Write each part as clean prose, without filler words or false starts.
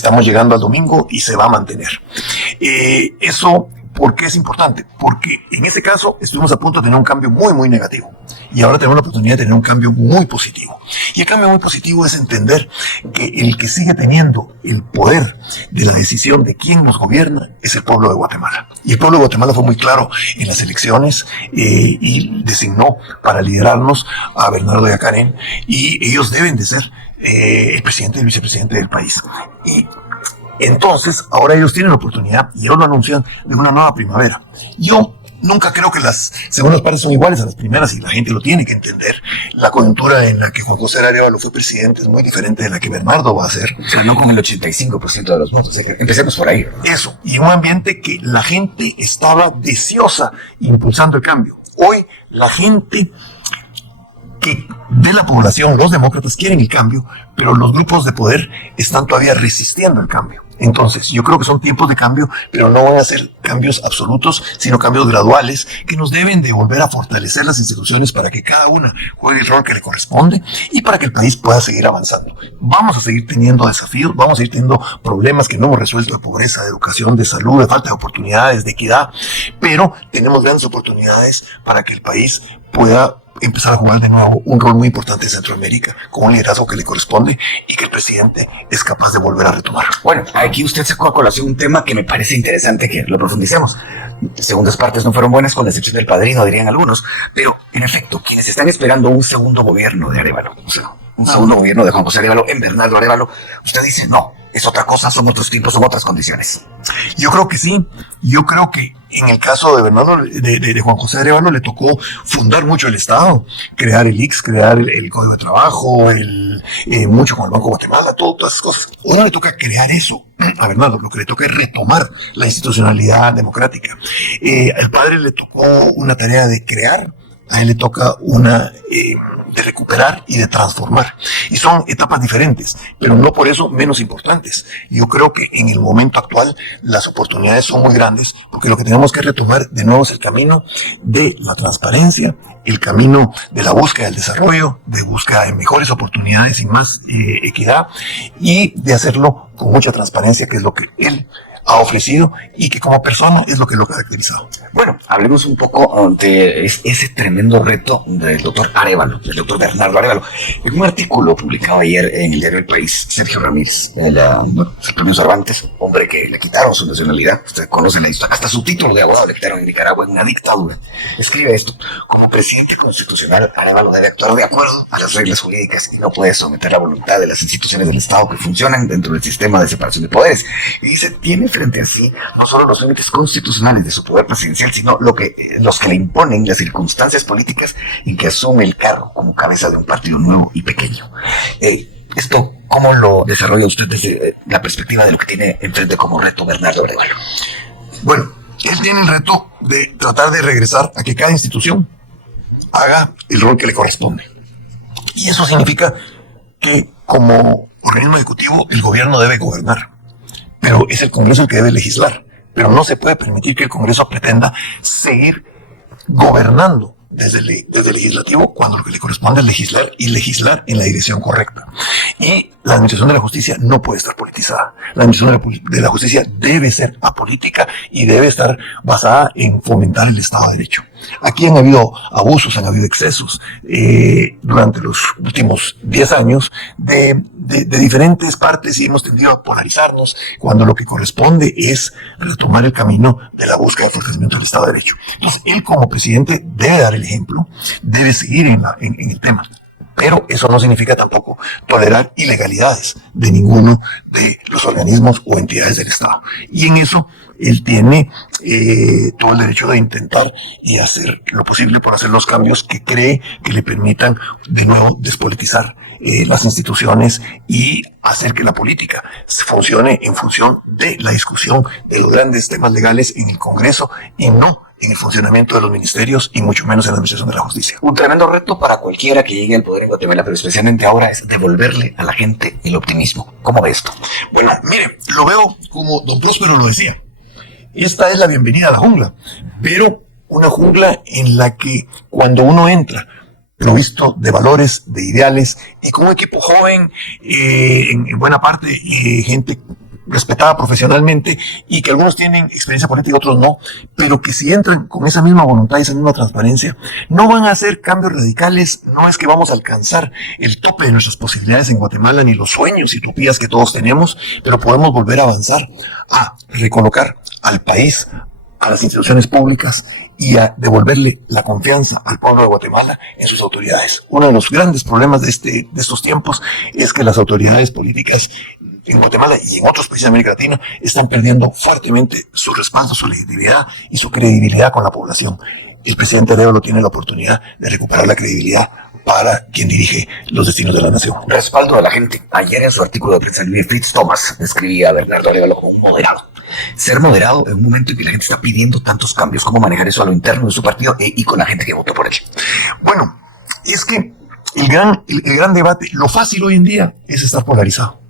estamos llegando al domingo y se va a mantener. Eso, ¿por qué es importante? Porque en ese caso estuvimos a punto de tener un cambio muy, muy negativo. Y ahora tenemos la oportunidad de tener un cambio muy positivo. Y el cambio muy positivo es entender que el que sigue teniendo el poder de la decisión de quién nos gobierna es el pueblo de Guatemala. Y el pueblo de Guatemala fue muy claro en las elecciones y designó para liderarnos a Bernardo Yacarén, y ellos deben de ser el presidente y el vicepresidente del país. Y entonces, ahora ellos tienen la oportunidad, y ellos lo anuncian, de una nueva primavera. Yo nunca creo que las segundas partes son iguales a las primeras, y la gente lo tiene que entender. La coyuntura en la que Juan José Arevalo fue presidente es muy diferente de la que Bernardo va a ser. Ganó con el 85% de los votos. Empecemos por ahí. Eso, y un ambiente que la gente estaba deseosa impulsando el cambio. Hoy, la gente que de la población, los demócratas quieren el cambio, pero los grupos de poder están todavía resistiendo el cambio. Entonces, yo creo que son tiempos de cambio, pero no van a ser cambios absolutos, sino cambios graduales que nos deben de volver a fortalecer las instituciones para que cada una juegue el rol que le corresponde y para que el país pueda seguir avanzando. Vamos a seguir teniendo desafíos, vamos a seguir teniendo problemas que no hemos resuelto, de pobreza, de educación, de salud, de falta de oportunidades, de equidad, pero tenemos grandes oportunidades para que el país pueda empezar a jugar de nuevo un rol muy importante en Centroamérica, con un liderazgo que le corresponde y que el presidente es capaz de volver a retomar. Bueno, aquí usted sacó a colación un tema que me parece interesante que lo profundicemos. Segundas partes no fueron buenas, con la excepción del padrino, dirían algunos, pero en efecto, quienes están esperando un segundo gobierno de Arevalo, o sea, un segundo gobierno de Juan José Arevalo en Bernardo Arevalo, usted dice, no, es otra cosa, son otros tiempos, son otras condiciones. Yo creo que sí. Yo creo que en el caso de Bernardo, de Juan José Arevalo, le tocó fundar mucho el Estado, crear el IX, crear el Código de Trabajo, mucho con el Banco de Guatemala, todas esas cosas. Hoy no le toca crear eso a Bernardo, lo que le toca es retomar la institucionalidad democrática. Al padre le tocó una tarea de crear, a él le toca una de recuperar y de transformar. Y son etapas diferentes, pero no por eso menos importantes. Yo creo que en el momento actual las oportunidades son muy grandes, porque lo que tenemos que retomar de nuevo es el camino de la transparencia, el camino de la búsqueda del desarrollo, de búsqueda de mejores oportunidades y más equidad, y de hacerlo con mucha transparencia, que es lo que él ha ofrecido y que como persona es lo que lo ha caracterizado. Bueno, hablemos un poco de ese tremendo reto del doctor Arevalo, del doctor Bernardo Arevalo. En un artículo publicado ayer en el diario El País, Sergio Ramírez, el premio Cervantes, hombre que le quitaron su nacionalidad, usted conoce la historia, hasta su título de abogado le quitaron en Nicaragua en una dictadura. Escribe esto: como presidente constitucional, Arevalo debe actuar de acuerdo a las reglas jurídicas y no puede someter la voluntad de las instituciones del Estado que funcionan dentro del sistema de separación de poderes. Y dice, tiene frente a sí no solo los límites constitucionales de su poder presidencial, sino los que le imponen las circunstancias políticas en que asume el cargo como cabeza de un partido nuevo y pequeño. Esto, ¿cómo lo desarrolla usted desde la perspectiva de lo que tiene enfrente como reto Bernardo Arevalo? Bueno, él tiene el reto de tratar de regresar a que cada institución haga el rol que le corresponde. Y eso significa que como organismo ejecutivo el gobierno debe gobernar, pero es el Congreso el que debe legislar. Pero no se puede permitir que el Congreso pretenda seguir gobernando desde el legislativo, cuando lo que le corresponde es legislar, y legislar en la dirección correcta. Y la administración de la justicia no puede estar politizada. La administración de la justicia debe ser apolítica y debe estar basada en fomentar el Estado de Derecho. Aquí han habido abusos, han habido excesos durante los últimos 10 años de diferentes partes, y hemos tendido a polarizarnos cuando lo que corresponde es retomar el camino de la búsqueda de fortalecimiento del Estado de Derecho. Entonces, él como presidente debe dar el ejemplo, debe seguir en el tema. Pero eso no significa tampoco tolerar ilegalidades de ninguno de los organismos o entidades del Estado. Y en eso él tiene todo el derecho de intentar y hacer lo posible por hacer los cambios que cree que le permitan de nuevo despolitizar las instituciones y hacer que la política funcione en función de la discusión de los grandes temas legales en el Congreso y no en el funcionamiento de los ministerios y mucho menos en la administración de la justicia. Un tremendo reto para cualquiera que llegue al poder en Guatemala, pero especialmente ahora, es devolverle a la gente el optimismo. ¿Cómo ve esto? Bueno, mire, lo veo como don Próspero lo decía. Esta es la bienvenida a la jungla, pero una jungla en la que cuando uno entra provisto de valores, de ideales, y con un equipo joven, en buena parte, gente respetada profesionalmente y que algunos tienen experiencia política y otros no, pero que si entran con esa misma voluntad y esa misma transparencia, no van a hacer cambios radicales, no es que vamos a alcanzar el tope de nuestras posibilidades en Guatemala, ni los sueños y utopías que todos tenemos, pero podemos volver a avanzar, a recolocar al país, a las instituciones públicas y a devolverle la confianza al pueblo de Guatemala en sus autoridades. Uno de los grandes problemas de estos tiempos es que las autoridades políticas en Guatemala y en otros países de América Latina están perdiendo fuertemente su respaldo, su legitimidad y su credibilidad con la población. El presidente Arevalo tiene la oportunidad de recuperar la credibilidad para quien dirige los destinos de la nación. Respaldo de la gente. Ayer en su artículo de prensa, Fritz Thomas describía a Bernardo Arevalo como un moderado. Ser moderado en un momento en que la gente está pidiendo tantos cambios, ¿cómo manejar eso a lo interno de su partido y con la gente que votó por él? Bueno, es que el gran debate, lo fácil hoy en día es estar polarizado.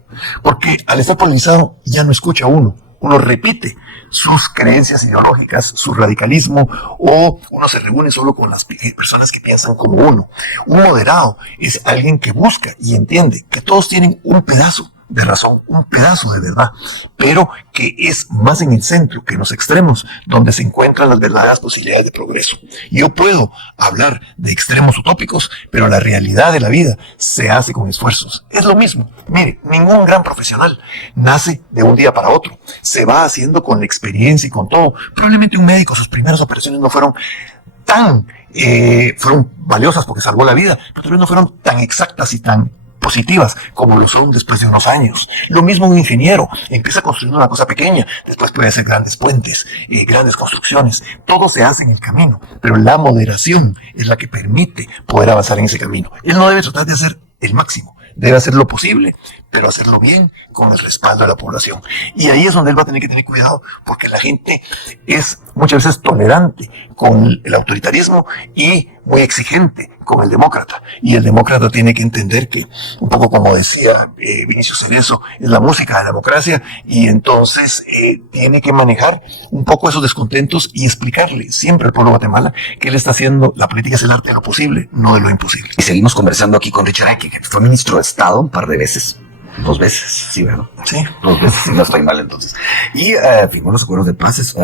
Porque al estar polarizado ya no escucha uno repite sus creencias ideológicas, su radicalismo, o uno se reúne solo con las personas que piensan como uno. Un moderado es alguien que busca y entiende que todos tienen un pedazo de razón, un pedazo de verdad, pero que es más en el centro que en los extremos, donde se encuentran las verdaderas posibilidades de progreso. Yo puedo hablar de extremos utópicos, pero la realidad de la vida se hace con esfuerzos. Es lo mismo. Mire, ningún gran profesional nace de un día para otro. Se va haciendo con la experiencia y con todo. Probablemente un médico, sus primeras operaciones no fueron fueron valiosas porque salvó la vida, pero tal vez no fueron tan exactas y tan positivas como lo son después de unos años. Lo mismo un ingeniero, empieza construyendo una cosa pequeña, después puede hacer grandes puentes, grandes construcciones. Todo se hace en el camino, pero la moderación es la que permite poder avanzar en ese camino. Él no debe tratar de hacer el máximo, debe hacer lo posible, pero hacerlo bien con el respaldo de la población. Y ahí es donde él va a tener que tener cuidado, porque la gente es muchas veces tolerante con el autoritarismo y muy exigente con el demócrata. Y el demócrata tiene que entender que, un poco como decía Vinicio Cerezo, es la música de la democracia, y entonces tiene que manejar un poco esos descontentos y explicarle siempre al pueblo de Guatemala que él está haciendo, la política es el arte de lo posible, no de lo imposible. Y seguimos conversando aquí con Richard Ake, que fue ministro de Estado un par de veces. 2 veces, sí, ¿verdad? Sí. 2 veces, si no estoy mal entonces. Y firmó los acuerdos de paz.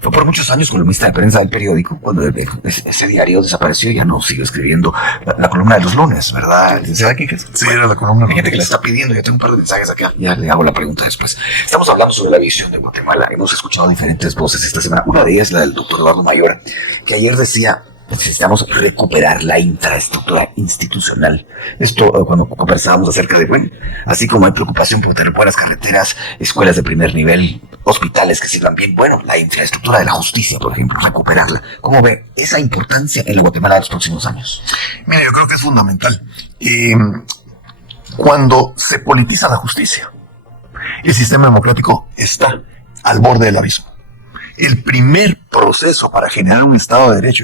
Fue por muchos años columnista de prensa del periódico, cuando ese diario desapareció y ya no siguió escribiendo la columna de los lunes, ¿verdad? Sí, era la columna. Hay gente que la está pidiendo, yo tengo un par de mensajes acá, ya le hago la pregunta después. Estamos hablando sobre la visión de Guatemala, hemos escuchado diferentes voces esta semana. Una de ellas, la del doctor Eduardo Mayora, que ayer decía: necesitamos recuperar la infraestructura institucional. Esto cuando conversábamos acerca de, bueno, así como hay preocupación por tener buenas carreteras, escuelas de primer nivel, hospitales que sirvan bien, bueno, la infraestructura de la justicia, por ejemplo, recuperarla. ¿Cómo ve esa importancia en la Guatemala de los próximos años? Mira, yo creo que es fundamental. Cuando se politiza la justicia, el sistema democrático está al borde del abismo. El primer proceso para generar un Estado de Derecho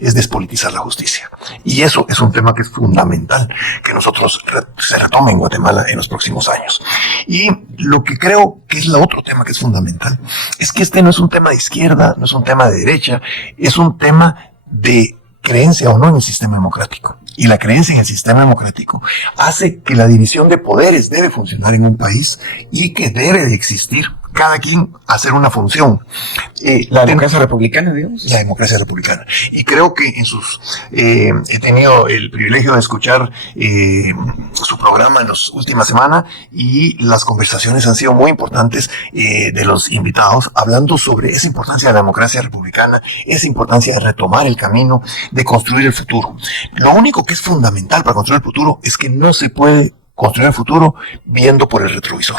es despolitizar la justicia. Y eso es un tema que es fundamental que nosotros se retome en Guatemala en los próximos años. Y lo que creo que es el otro tema que es fundamental es que este no es un tema de izquierda, no es un tema de derecha, es un tema de creencia o no en el sistema democrático. Y la creencia en el sistema democrático hace que la división de poderes debe funcionar en un país y que debe de existir cada quien hacer una función. La democracia republicana, digamos. La democracia republicana. Y creo que he tenido el privilegio de escuchar su programa en las últimas semanas, y las conversaciones han sido muy importantes de los invitados, hablando sobre esa importancia de la democracia republicana, esa importancia de retomar el camino, de construir el futuro. Lo único que es fundamental para construir el futuro es que no se puede construir el futuro viendo por el retrovisor.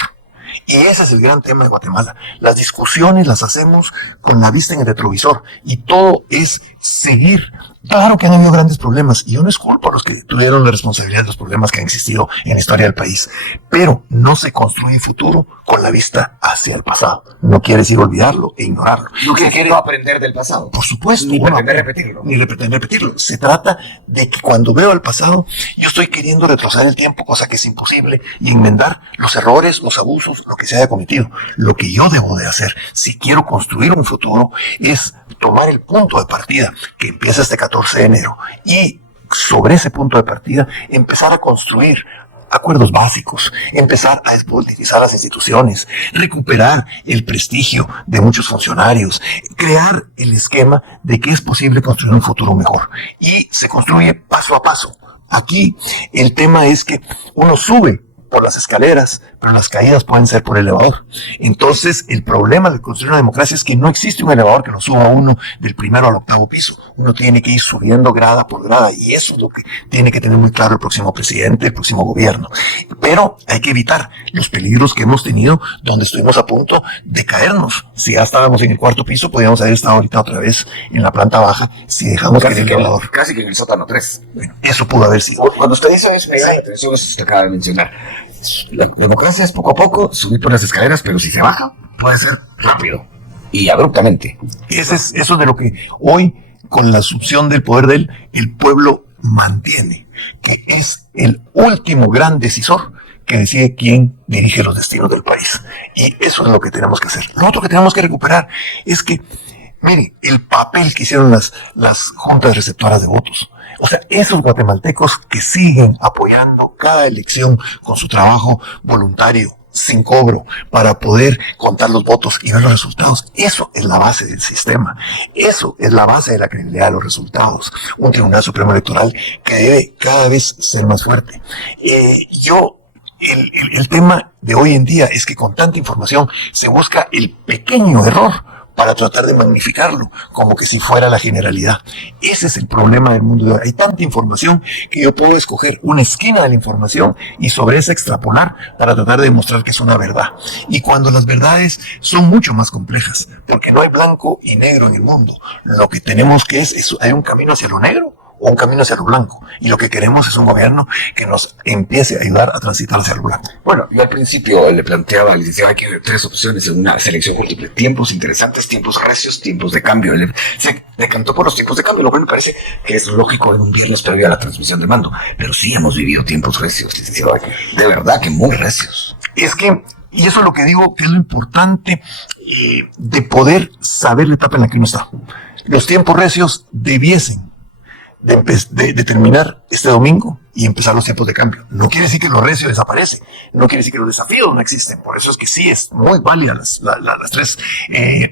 Y ese es el gran tema de Guatemala. Las discusiones las hacemos con la vista en el retrovisor, y todo es seguir. Claro que han habido grandes problemas, y yo no es culpa a los que tuvieron la responsabilidad de los problemas que han existido en la historia del país, pero no se construye futuro con la vista hacia el pasado. No quiere decir olvidarlo e ignorarlo. No quiere aprender del pasado. Por supuesto. Ni pretender repetirlo. Ni pretender repetirlo. Se trata de que cuando veo el pasado, yo estoy queriendo retroceder el tiempo, cosa que es imposible, y enmendar los errores, los abusos, lo que se haya cometido. Lo que yo debo de hacer, si quiero construir un futuro, es tomar el punto de partida que empieza este 14 de enero, y sobre ese punto de partida empezar a construir acuerdos básicos, empezar a despolitizar las instituciones, recuperar el prestigio de muchos funcionarios, crear el esquema de que es posible construir un futuro mejor. Y se construye paso a paso. Aquí el tema es que uno sube por las escaleras, pero las caídas pueden ser por elevador. Entonces, el problema de construir una democracia es que no existe un elevador que lo suba a uno del primero al octavo piso. Uno tiene que ir subiendo grada por grada, y eso es lo que tiene que tener muy claro el próximo presidente, el próximo gobierno. Pero hay que evitar los peligros que hemos tenido, donde estuvimos a punto de caernos. Si ya estábamos en el cuarto piso, podríamos haber estado ahorita otra vez en la planta baja, si dejamos Casi que el que, elevador. casi que en el sótano 3. Bueno, eso pudo haber sido. Cuando usted dice eso, me llama la atención eso que usted acaba de mencionar. La democracia es poco a poco, subir por las escaleras, pero si se baja, puede ser rápido y abruptamente. Eso es de lo que hoy, con la asunción del poder de él, el pueblo mantiene, que es el último gran decisor que decide quién dirige los destinos del país. Y eso es lo que tenemos que hacer. Lo otro que tenemos que recuperar es que, mire, el papel que hicieron las juntas receptoras de votos. O sea, esos guatemaltecos que siguen apoyando cada elección con su trabajo voluntario, sin cobro, para poder contar los votos y ver los resultados. Eso es la base del sistema. Eso es la base de la credibilidad de los resultados. Un Tribunal Supremo Electoral que debe cada vez ser más fuerte. El tema de hoy en día es que con tanta información se busca el pequeño error para tratar de magnificarlo, como que si fuera la generalidad. Ese es el problema del mundo de hoy. Hay tanta información que yo puedo escoger una esquina de la información y sobre esa extrapolar para tratar de demostrar que es una verdad. Y cuando las verdades son mucho más complejas, porque no hay blanco y negro en el mundo, lo que tenemos que hay un camino hacia lo negro o un camino hacia lo blanco. Y lo que queremos es un gobierno que nos empiece a ayudar a transitar hacia lo blanco. Bueno, yo al principio le planteaba al licenciado que hay 3 opciones en una selección múltiple: tiempos interesantes, tiempos recios, tiempos de cambio. Se decantó por los tiempos de cambio, lo cual me parece que es lógico en un viernes previo a la transmisión de mando. Pero sí hemos vivido tiempos recios, licenciado, de verdad que muy recios. Es que, y eso es lo que digo, que es lo importante de poder saber la etapa en la que uno está. Los tiempos recios debiesen de terminar este domingo y empezar los tiempos de cambio. No quiere decir que lo recio desaparece, no quiere decir que los desafíos no existen. Por eso es que sí es muy válida las 3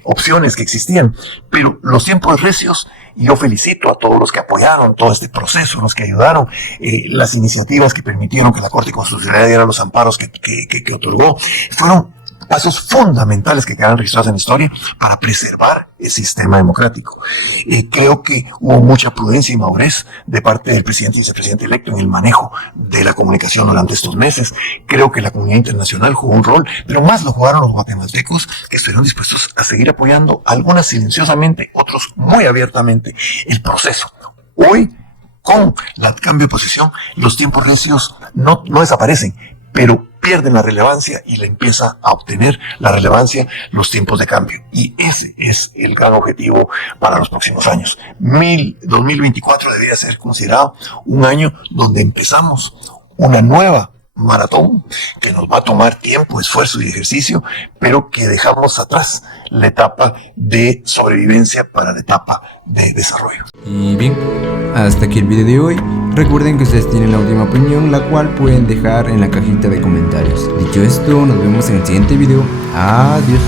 opciones que existían, pero los tiempos recios, yo felicito a todos los que apoyaron todo este proceso, los que ayudaron, las iniciativas que permitieron que la Corte Constitucional diera los amparos que otorgó, fueron pasos fundamentales que quedan registrados en la historia para preservar el sistema democrático. Creo que hubo mucha prudencia y madurez de parte del presidente y vicepresidente electo en el manejo de la comunicación durante estos meses. Creo que la comunidad internacional jugó un rol, pero más lo jugaron los guatemaltecos, que estuvieron dispuestos a seguir apoyando, algunas silenciosamente, otros muy abiertamente, el proceso. Hoy, con el cambio de posición, los tiempos recios no desaparecen, pero pierden la relevancia y le empieza a obtener la relevancia los tiempos de cambio. Y ese es el gran objetivo para los próximos años. 2024 debería ser considerado un año donde empezamos una nueva maratón que nos va a tomar tiempo, esfuerzo y ejercicio, pero que dejamos atrás la etapa de sobrevivencia para la etapa de desarrollo. Y bien, hasta aquí el video de hoy. Recuerden que ustedes tienen la última opinión, la cual pueden dejar en la cajita de comentarios. Dicho esto, nos vemos en el siguiente video. Adiós.